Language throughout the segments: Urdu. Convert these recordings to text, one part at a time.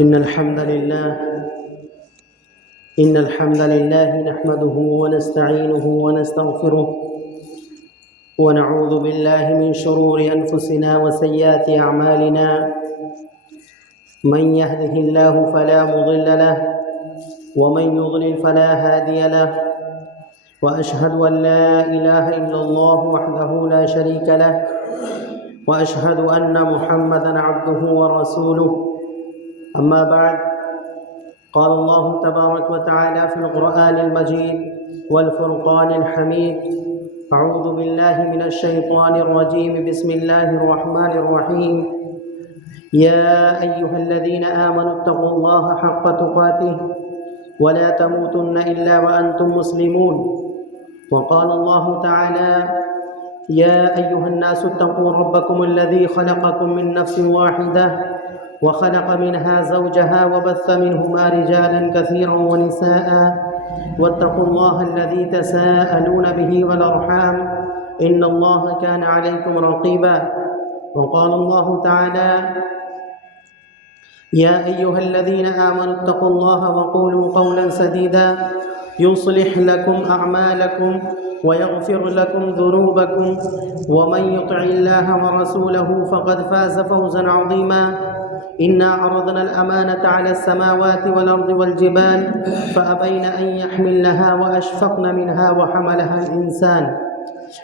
إن الحمد لله نحمده ونستعينه ونستغفره ونعوذ بالله من شرور أنفسنا وسيئات أعمالنا. من يهده الله فلا مضل له ومن يضلل فلا هادي له، وأشهد أن لا إله إلا الله وحده لا شريك له، وأشهد أن محمدًا عبده ورسوله. أما بعد، قال الله تبارك وتعالى في القرآن المجيد والفرقان الحميد: أعوذ بالله من الشيطان الرجيم، بسم الله الرحمن الرحيم. يا أيها الذين آمنوا اتقوا الله حق تقاته ولا تموتن إلا وأنتم مسلمون. وقال الله تعالى: يا أيها الناس اتقوا ربكم الذي خلقكم من نفس واحدة وخلق منها زوجها وبث منهما رجالا كثيرا ونساء، واتقوا الله الذي تساءلون به والأرحام إن الله كان عليكم رقيبا. وقال الله تعالى: يا أيها الذين آمنوا اتقوا الله وقولوا قولا سديدا يصلح لكم أعمالكم ويغفر لكم ذنوبكم، ومن يطع الله ورسوله فقد فاز فوزا عظيما. إنا عرضنا الأمانة على السماوات والأرض والجبال فأبين أن يحملنها وأشفقن منها وحملها الإنسان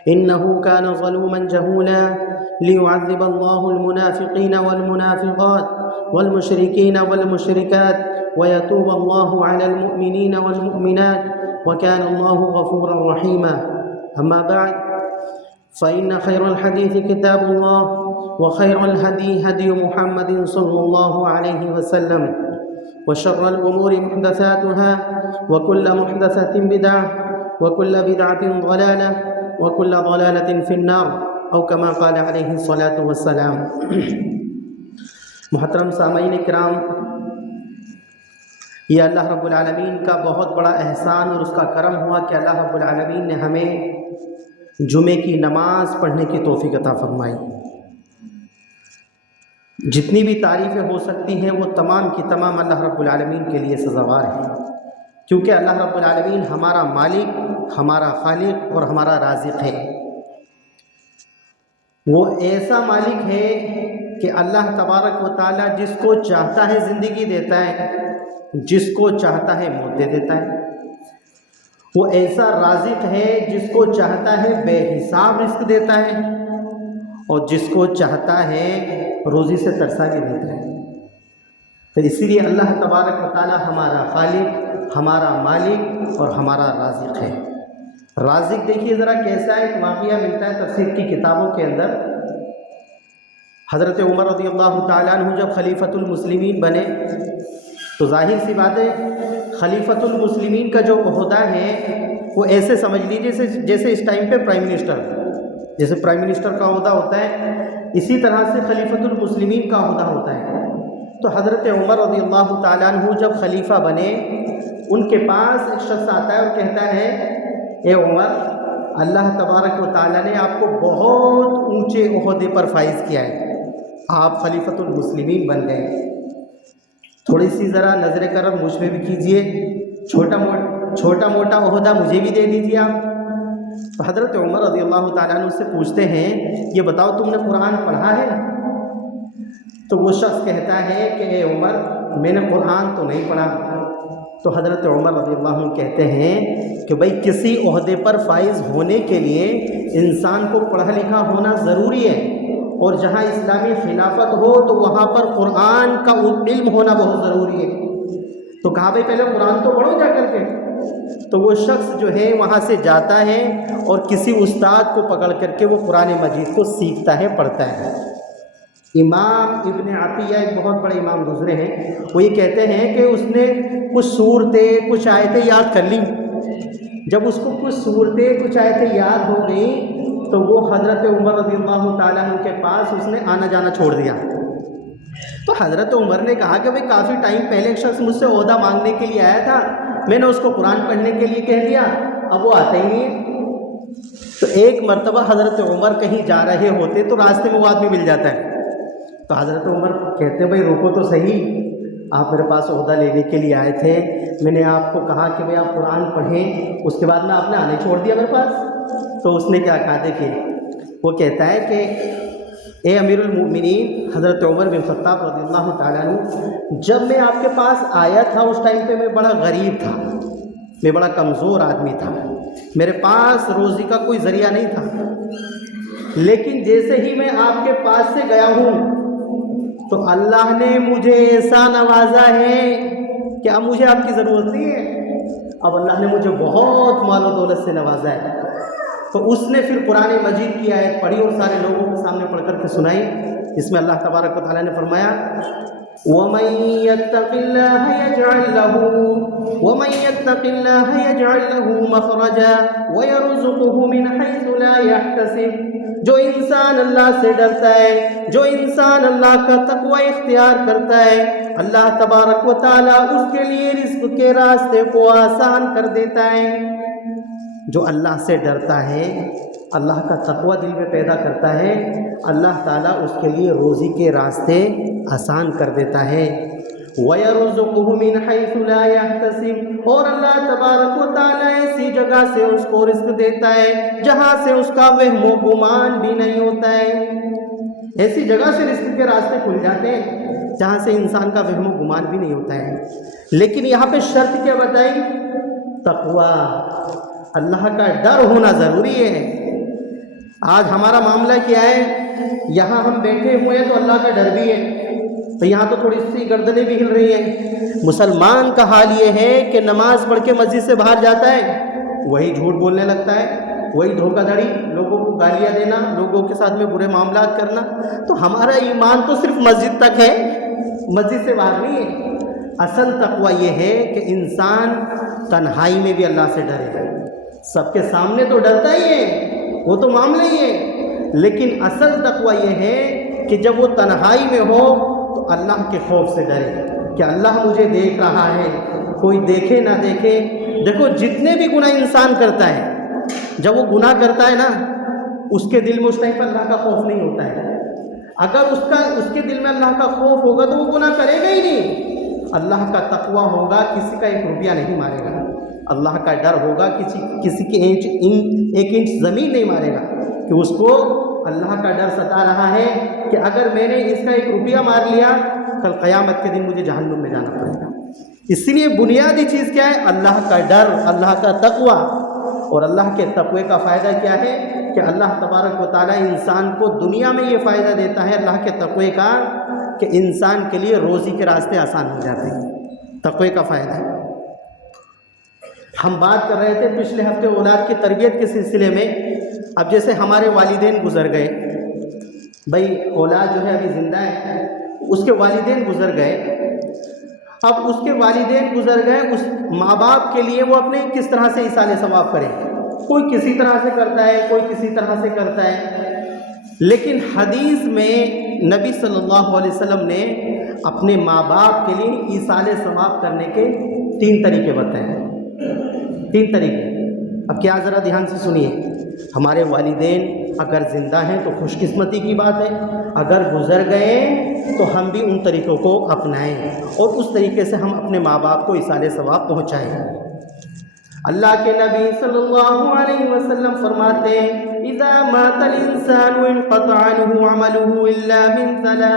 إنه كان ظلوما جهولا. ليعذب الله المنافقين والمنافقات والمشركين والمشركات ويتوب الله على المؤمنين والمؤمنات وكان الله غفورا رحيما. أما بعد، فإن خير الحديث كتاب الله، وخير الهدي هدي محمد صلى الله عليه وسلم، وشر الأمور محدثاتها، وكل محدثة بدعة، وكل بدعة ضلالة، وكل ضلالة في النار، أو كما قال عليه الصلاة والسلام. محترم سامعین کرام، یہ اللہ رب العالمین کا بہت بڑا احسان اور اس کا کرم ہوا کہ اللہ رب العالمین نے ہمیں جمعے کی نماز پڑھنے کی توفیق عطا فرمائی. جتنی بھی تعریفیں ہو سکتی ہیں وہ تمام کی تمام اللہ رب العالمین کے لیے سزاوار ہیں، کیونکہ اللہ رب العالمین ہمارا مالک، ہمارا خالق اور ہمارا رازق ہے. وہ ایسا مالک ہے کہ اللہ تبارک و تعالیٰ جس کو چاہتا ہے زندگی دیتا ہے، جس کو چاہتا ہے موت دے دیتا ہے. وہ ایسا رازق ہے جس کو چاہتا ہے بے حساب رزق دیتا ہے، اور جس کو چاہتا ہے روزی سے ترسا بھی دیتا ہے. تو اسی لیے اللہ تبارک و تعالیٰ ہمارا خالق، ہمارا مالک اور ہمارا رازق ہے. رازق دیکھیے ذرا کیسا ہے. ایک واقعہ ملتا ہے تفسیر کی کتابوں کے اندر. حضرت عمر رضی اللہ تعالیٰ عنہ جب خلیفۃ المسلمین بنے تو ظاہر سی بات ہے خلیفۃ المسلمین کا جو عہدہ ہے وہ ایسے سمجھ لیجیے جیسے اس ٹائم پہ پرائم منسٹر، جیسے پرائم منسٹر کا عہدہ ہوتا ہے اسی طرح سے خلیفۃ المسلمین کا عہدہ ہوتا ہے. تو حضرت عمر رضی اللہ تعالیٰ عنہ جب خلیفہ بنے، ان کے پاس ایک شخص آتا ہے اور کہتا ہے: اے عمر، اللہ تبارک و تعالیٰ نے آپ کو بہت اونچے عہدے پر فائز کیا ہے، آپ خلیفۃ المسلمین بن گئے، تھوڑی سی ذرا نظر کرم مجھ پہ بھی کیجئے، چھوٹا موٹا عہدہ مجھے بھی دے دیجیے آپ. تو حضرت عمر رضی اللہ تعالیٰ عنہ سے پوچھتے ہیں: یہ بتاؤ تم نے قرآن پڑھا ہے؟ تو وہ شخص کہتا ہے کہ اے عمر، میں نے قرآن تو نہیں پڑھا. تو حضرت عمر رضی اللہ عنہ کہتے ہیں کہ بھئی کسی عہدے پر فائز ہونے کے لیے انسان کو پڑھا لکھا ہونا ضروری ہے، اور جہاں اسلامی خلافت ہو تو وہاں پر قرآن کا علم ہونا بہت ضروری ہے. تو کہا بھئی پہلے قرآن تو پڑھو جا کر کے. تو وہ شخص جو ہے وہاں سے جاتا ہے اور کسی استاد کو پکڑ کر کے وہ قرآن مجید کو سیکھتا ہے، پڑھتا ہے. امام ابن عطیہ ایک بہت بڑے امام گزرے ہیں، وہ یہ کہتے ہیں کہ اس نے کچھ صورتیں، کچھ آیتیں یاد کر لیں. جب اس کو کچھ صورتیں، کچھ آیتیں یاد ہو گئیں تو وہ حضرت عمر رضی اللہ تعالیٰ عنہ کے پاس اس نے آنا جانا چھوڑ دیا. تو حضرت عمر نے کہا کہ بھئی کافی ٹائم پہلے ایک شخص مجھ سے عہدہ مانگنے کے لیے آیا تھا، میں نے اس کو قرآن پڑھنے کے لیے کہہ دیا، اب وہ آتا ہی نہیں ہے. تو ایک مرتبہ حضرت عمر کہیں جا رہے ہوتے تو راستے میں وہ آدمی مل جاتا ہے. تو حضرت عمر کہتے ہیں بھائی روکو تو صحیح. آپ میرے پاس عہدہ لینے کے لیے آئے تھے، میں نے آپ کو کہا کہ بھئی آپ قرآن پڑھیں، اس کے بعد میں آپ نے آنے چھوڑ دیا میرے پاس۔ تو اس نے کیا کہا، دیکھیے وہ کہتا ہے کہ اے امیر المؤمنین حضرت عمر بن خطاب رضی اللہ تعالیٰ عنہ، جب میں آپ کے پاس آیا تھا اس ٹائم پہ میں بڑا غریب تھا، میں بڑا کمزور آدمی تھا، میرے پاس روزی کا کوئی ذریعہ نہیں تھا، لیکن جیسے ہی میں آپ کے پاس سے گیا ہوں تو اللہ نے مجھے ایسا نوازا ہے کہ اب مجھے آپ کی ضرورت نہیں ہے، اب اللہ نے مجھے بہت مال و دولت سے نوازا ہے۔ تو اس نے پھر قرآن مجید کی آیت پڑھی اور سارے لوگوں کے سامنے پڑھ کر کے سنائی، اس میں اللہ تبارک و تعالیٰ نے فرمایا وَمَن يَتَّقِ اللَّهَ يَجْعَل لَّهُ مَخْرَجًا وَيَرْزُقْهُ مِنْ حَيْثُ لَا يَحْتَسِبُ۔ جو انسان اللہ سے ڈرتا ہے، جو انسان اللہ کا تقوی اختیار کرتا ہے، اللہ تبارک و تعالیٰ اس کے لیے رزق کے راستے کو آسان کر دیتا ہے۔ جو اللہ سے ڈرتا ہے، اللہ کا تقوی دل میں پیدا کرتا ہے، اللہ تعالیٰ اس کے لیے روزی کے راستے آسان کر دیتا ہے۔ وَيَرْزُقُهُ مِنْ حَيْثُ لَا يَحْتَسِبُ، اور اللہ تبارک و تعالیٰ ایسی جگہ سے اس کو رزق دیتا ہے جہاں سے اس کا وہم و گمان بھی نہیں ہوتا ہے۔ ایسی جگہ سے رزق کے راستے کھل جاتے ہیں جہاں سے انسان کا وہم و گمان بھی نہیں ہوتا ہے۔ لیکن یہاں پہ شرط کیا بتائی؟ تقوی، اللہ کا ڈر ہونا ضروری ہے۔ آج ہمارا معاملہ کیا ہے، یہاں ہم بیٹھے ہوئے ہیں تو اللہ کا ڈر بھی ہے، تو یہاں تو تھوڑی سی گردنیں بھی ہل رہی ہیں۔ مسلمان کا حال یہ ہے کہ نماز پڑھ کے مسجد سے باہر جاتا ہے، وہی جھوٹ بولنے لگتا ہے، وہی دھوکہ دھڑی، لوگوں کو گالیاں دینا، لوگوں کے ساتھ میں برے معاملات کرنا۔ تو ہمارا ایمان تو صرف مسجد تک ہے، مسجد سے باہر نہیں ہے۔ اصل تقوی یہ ہے کہ انسان تنہائی میں بھی اللہ سے ڈرے، سب کے سامنے تو ڈرتا ہی ہے، وہ تو معاملہ ہی ہے، لیکن اصل تقوی یہ ہے کہ جب وہ تنہائی میں ہو تو اللہ کے خوف سے ڈرے کہ اللہ مجھے دیکھ رہا ہے، کوئی دیکھے نہ دیکھے۔ دیکھو جتنے بھی گناہ انسان کرتا ہے، جب وہ گناہ کرتا ہے نا، اس کے دل میں اس ٹائم پر اللہ کا خوف نہیں ہوتا ہے۔ اگر اس کے دل میں اللہ کا خوف ہوگا تو وہ گناہ کرے گا ہی نہیں۔ اللہ کا تقوی ہوگا، کسی کا ایک روپیہ نہیں مارے گا، اللہ کا ڈر ہوگا، کسی کی ایک انچ زمین نہیں مارے گا، کہ اس کو اللہ کا ڈر ستا رہا ہے کہ اگر میں نے اس کا ایک روپیہ مار لیا، کل قیامت کے دن مجھے جہنم میں جانا پڑے گا۔ اس لیے بنیادی چیز کیا ہے؟ اللہ کا ڈر، اللہ کا تقوی۔ اور اللہ کے تقوی کا فائدہ کیا ہے کہ اللہ تبارک و تعالیٰ انسان کو دنیا میں یہ فائدہ دیتا ہے اللہ کے تقوی کا کہ انسان کے لیے روزی کے راستے آسان ہو جاتے ہیں، تقوی کا فائدہ ہے۔ ہم بات کر رہے تھے پچھلے ہفتے اولاد کی تربیت کے سلسلے میں۔ اب جیسے ہمارے والدین گزر گئے، بھائی اولاد جو ہے ابھی زندہ ہے، اس کے والدین گزر گئے، اب اس کے والدین گزر گئے، اس ماں باپ کے لیے وہ اپنے کس طرح سے ایصال ثواب کرے؟ کوئی کسی طرح سے کرتا ہے، کوئی کسی طرح سے کرتا ہے، لیکن حدیث میں نبی صلی اللہ علیہ وسلم نے اپنے ماں باپ کے لیے ایصال ثواب کرنے کے 3 طریقے بتائے ہیں، 3 طریقے۔ اب کیا ذرا دھیان سے سنیے، ہمارے والدین اگر زندہ ہیں تو خوش قسمتی کی بات ہے، اگر گزر گئے تو ہم بھی ان طریقوں کو اپنائیں اور اس طریقے سے ہم اپنے ماں باپ کو ایصال ثواب پہنچائیں۔ اللہ کے نبی صلی اللہ علیہ وسلم فرماتے ہیں اذا مات الانسان انقطع عنه عمله الا من 3۔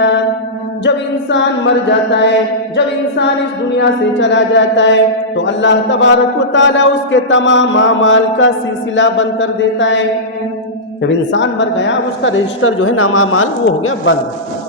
جب انسان مر جاتا ہے، جب انسان اس دنیا سے چلا جاتا ہے تو اللہ تبارک و تعالیٰ اس کے تمام اعمال کا سلسلہ بند کر دیتا ہے۔ جب انسان مر گیا، اس کا رجسٹر جو ہے نام اعمال وہ ہو گیا بند۔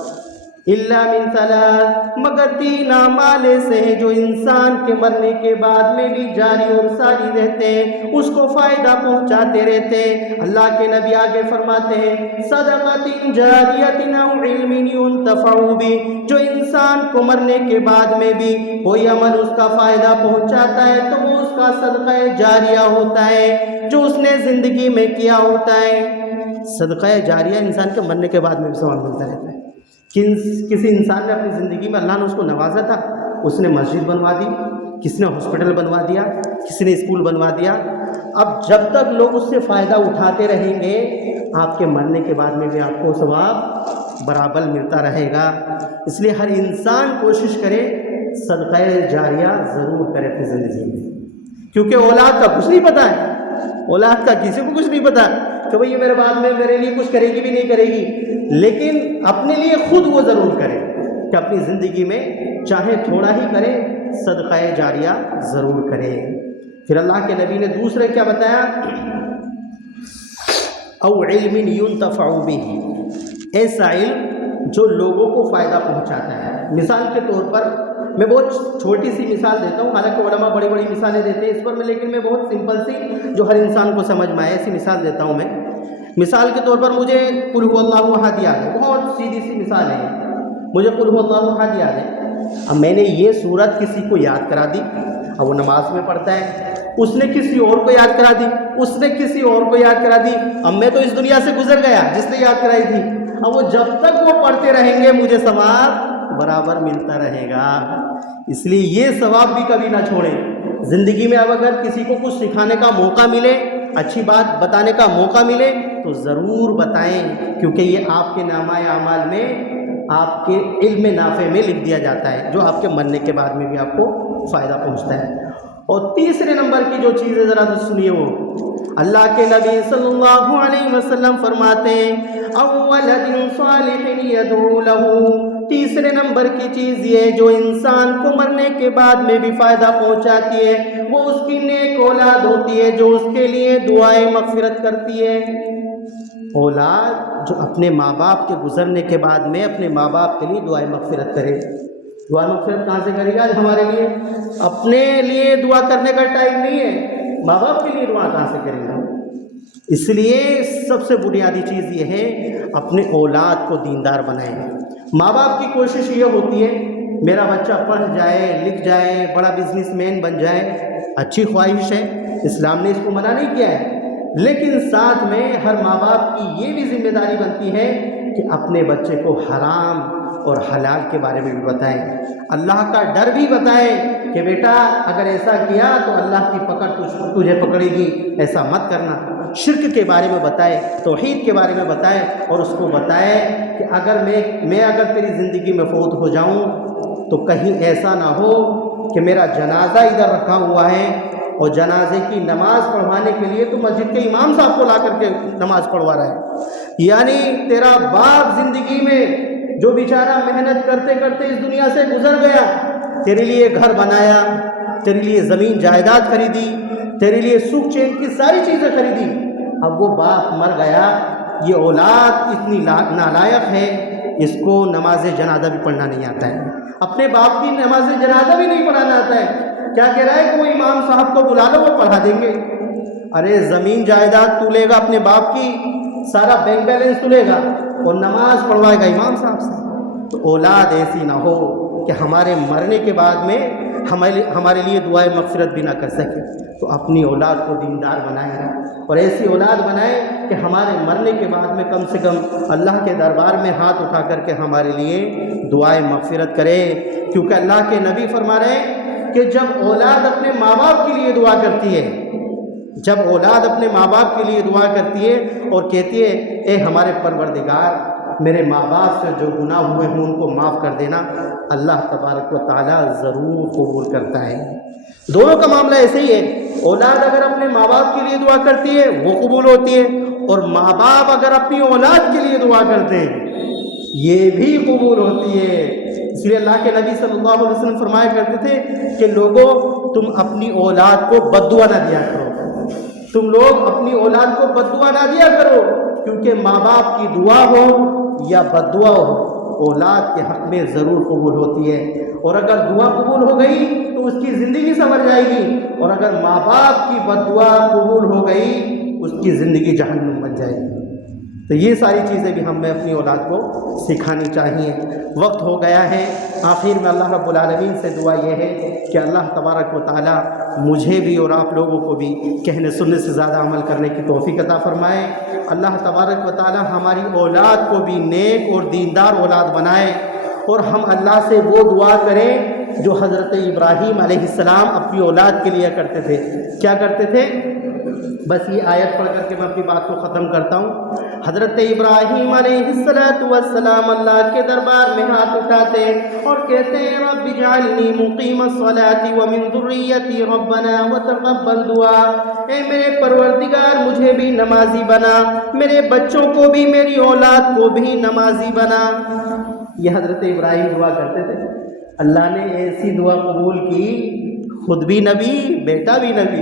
الا من 3، مگر 3 اعمال ایسے ہیں جو انسان کے مرنے کے بعد میں بھی جاری اور ساری رہتے ہیں، اس کو فائدہ پہنچاتے رہتے ہیں۔ اللہ کے نبی آگے فرماتے ہیں صدقۃ جاریۃ او علم ينتفع به، جو انسان کو مرنے کے بعد میں بھی کوئی عمل اس کا فائدہ پہنچاتا ہے تو وہ اس کا صدقہ جاریہ ہوتا ہے جو اس نے زندگی میں کیا ہوتا ہے۔ صدقہ جاریہ انسان کے مرنے کے بعد میں بھی ثواب ملتا رہتا ہے۔ کسی انسان نے اپنی زندگی میں اللہ نے اس کو نوازا تھا، اس نے مسجد بنوا دی، کسی نے ہاسپٹل بنوا دیا، کسی نے اسکول بنوا دیا۔ اب جب تک لوگ اس سے فائدہ اٹھاتے رہیں گے، آپ کے مرنے کے بعد میں بھی آپ کو ثواب برابر ملتا رہے گا۔ اس لیے ہر انسان کوشش کرے صدقہ جاریہ ضرور کرے اپنی زندگی میں، کیونکہ اولاد کا کچھ نہیں پتہ ہے، اولاد کا کسی کو کچھ نہیں پتہ کہ بھئی یہ میرے بعد میں میرے لیے کچھ کرے گی بھی نہیں کرے گی، لیکن اپنے لیے خود وہ ضرور کرے کہ اپنی زندگی میں چاہے تھوڑا ہی کرے، صدقہ جاریہ ضرور کرے۔ پھر اللہ کے نبی نے دوسرے کیا بتایا، او علم ينتفع به، ایسا علم جو لوگوں کو فائدہ پہنچاتا ہے۔ مثال کے طور پر میں بہت چھوٹی سی مثال دیتا ہوں، حالانکہ علماء بڑی بڑی مثالیں دیتے ہیں اس پر میں، لیکن میں بہت سمپل سی جو ہر انسان کو سمجھ میں آئے ایسی مثال دیتا ہوں میں۔ مثال کے طور پر مجھے قل هو اللہ احد یاد ہے، بہت سیدھی سی مثال ہے، مجھے قل هو اللہ احد یاد ہے، اب میں نے یہ سورت کسی کو یاد کرا دی، اب وہ نماز میں پڑھتا ہے، اس نے کسی اور کو یاد کرا دی، اس نے کسی اور کو یاد کرا دی، اب میں تو اس دنیا سے گزر گیا جس نے یاد کرائی تھی، اب وہ جب تک وہ پڑھتے رہیں گے مجھے ثواب برابر ملتا رہے گا۔ اس لیے یہ ثواب بھی کبھی نہ چھوڑیں زندگی میں۔ اب اگر کسی کو کچھ سکھانے کا موقع ملے، اچھی بات بتانے کا موقع ملے تو ضرور بتائیں، کیونکہ یہ آپ کے نامہ اعمال میں، آپ کے علم نافع میں لکھ دیا جاتا ہے، جو آپ کے مرنے کے بعد میں بھی آپ کو فائدہ پہنچتا ہے۔ اور تیسرے نمبر کی جو چیز ہے ذرا تو سنیے، وہ اللہ کے نبی صلی اللہ علیہ وسلم فرماتے ہیں اولد صالح یدعو لہ، تیسرے نمبر کی چیز یہ جو انسان کو مرنے کے بعد میں بھی فائدہ پہنچاتی ہے، وہ اس کی نیک اولاد ہوتی ہے جو اس کے لیے دعائیں مغفرت کرتی ہے۔ اولاد جو اپنے ماں باپ کے گزرنے کے بعد میں اپنے ماں باپ کے لیے دعائیں مغفرت کرے۔ دعا مغفرت کہاں سے کرے گا؟ ہمارے لیے، اپنے لیے دعا کرنے کا ٹائم نہیں ہے، ماں باپ کے لیے دعا کہاں سے کرے گا؟ اس لیے سب سے بنیادی چیز یہ ہے اپنے اولاد کو دیندار بنائیں۔ ماں باپ کی کوشش یہ ہوتی ہے میرا بچہ پڑھ جائے، لکھ جائے، بڑا بزنس مین بن جائے، اچھی خواہش ہے، اسلام نے اس کو منع نہیں کیا ہے، لیکن ساتھ میں ہر ماں باپ کی یہ بھی ذمہ داری بنتی ہے کہ اپنے بچے کو حرام اور حلال کے بارے میں بھی بتائیں، اللہ کا ڈر بھی بتائیں کہ بیٹا اگر ایسا کیا تو اللہ کی پکڑ تجھے پکڑے گی، ایسا مت کرنا۔ شرک کے بارے میں بتائے، توحید کے بارے میں بتائے، اور اس کو بتائے کہ اگر میں اگر تیری زندگی میں فوت ہو جاؤں تو کہیں ایسا نہ ہو کہ میرا جنازہ ادھر رکھا ہوا ہے اور جنازے کی نماز پڑھوانے کے لیے تو مسجد کے امام صاحب کو لا کر کے نماز پڑھوا رہا ہے، یعنی تیرا باپ زندگی میں جو بیچارہ محنت کرتے کرتے اس دنیا سے گزر گیا، تیرے لیے گھر بنایا، تیرے لیے زمین جائیداد خریدی، تیرے لیے سکھ چین کی ساری چیزیں خریدی، اب وہ باپ مر گیا، یہ اولاد اتنی نالائق ہے اس کو نماز جنازہ بھی پڑھنا نہیں آتا ہے، اپنے باپ کی نماز جنازہ بھی نہیں پڑھانا آتا ہے، کیا کہہ رہا ہے کہ وہ امام صاحب کو بلا لو وہ پڑھا دیں گے۔ ارے زمین جائیداد تو لے گا اپنے باپ کی، سارا بینک بیلنس تو لے گا اور نماز پڑھوائے گا امام صاحب سے۔ تو اولاد ایسی نہ ہو کہ ہمارے مرنے کے بعد میں ہمارے لیے دعائیں مغفرت بھی نہ کر سکے، تو اپنی اولاد کو دیندار بنائیں اور ایسی اولاد بنائیں کہ ہمارے مرنے کے بعد میں کم سے کم اللہ کے دربار میں ہاتھ اٹھا کر کے ہمارے لیے دعائیں مغفرت کرے، کیونکہ اللہ کے نبی فرما رہے ہیں کہ جب اولاد اپنے ماں باپ کے لیے دعا کرتی ہے، جب اولاد اپنے ماں باپ کے لیے دعا کرتی ہے اور کہتی ہے اے ہمارے پروردگار میرے ماں باپ سے جو گناہ ہوئے ہوں ان کو معاف کر دینا، اللہ تبارک و تعالیٰ ضرور قبول کرتا ہے۔ دونوں کا معاملہ ایسے ہی ہے، اولاد اگر اپنے ماں باپ کے لیے دعا کرتی ہے وہ قبول ہوتی ہے، اور ماں باپ اگر اپنی اولاد کے لیے دعا کرتے ہیں یہ بھی قبول ہوتی ہے۔ اس لیے اللہ کے نبی صلی اللہ علیہ وسلم فرمایا کرتے تھے کہ لوگوں تم اپنی اولاد کو بد دعا نہ دیا کرو، تم لوگ اپنی اولاد کو بد دعا نہ دیا کرو، کیونکہ ماں باپ کی دعا ہو یا بد دعا ہو اولاد کے حق میں ضرور قبول ہوتی ہے، اور اگر دعا قبول ہو گئی تو اس کی زندگی سنور جائے گی، اور اگر ماں باپ کی بد دعا قبول ہو گئی اس کی زندگی جہنم بن جائے گی۔ تو یہ ساری چیزیں بھی ہمیں اپنی اولاد کو سکھانی چاہیے۔ وقت ہو گیا ہے، آخر میں اللہ رب العالمین سے دعا یہ ہے کہ اللہ تبارک و تعالی مجھے بھی اور آپ لوگوں کو بھی کہنے سننے سے زیادہ عمل کرنے کی توفیق عطا فرمائے۔ اللہ تبارک و تعالی ہماری اولاد کو بھی نیک اور دیندار اولاد بنائے، اور ہم اللہ سے وہ دعا کریں جو حضرت ابراہیم علیہ السلام اپنی اولاد کے لیے کرتے تھے۔ کیا کرتے تھے؟ بس یہ آیت پڑھ کر کے میں اپنی بات کو ختم کرتا ہوں. حضرت ابراہیم علیہ السلام اللہ کے دربار میں ہاتھ اٹھاتے اور کہتے ہیں رب اجعلنی مقیم الصلاۃ ومن ذریتی ربنا وتقبل دعا. اے میرے پروردگار مجھے بھی نمازی بنا، میرے بچوں کو بھی، میری اولاد کو بھی نمازی بنا. یہ حضرت ابراہیم دعا کرتے تھے. اللہ نے ایسی دعا قبول کی، خود بھی نبی، بیٹا بھی نبی،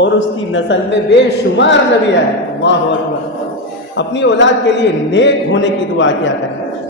اور اس کی نسل میں بے شمار نبی آئے. اللہ اکبر. اپنی اولاد کے لیے نیک ہونے کی دعا کیا کریں.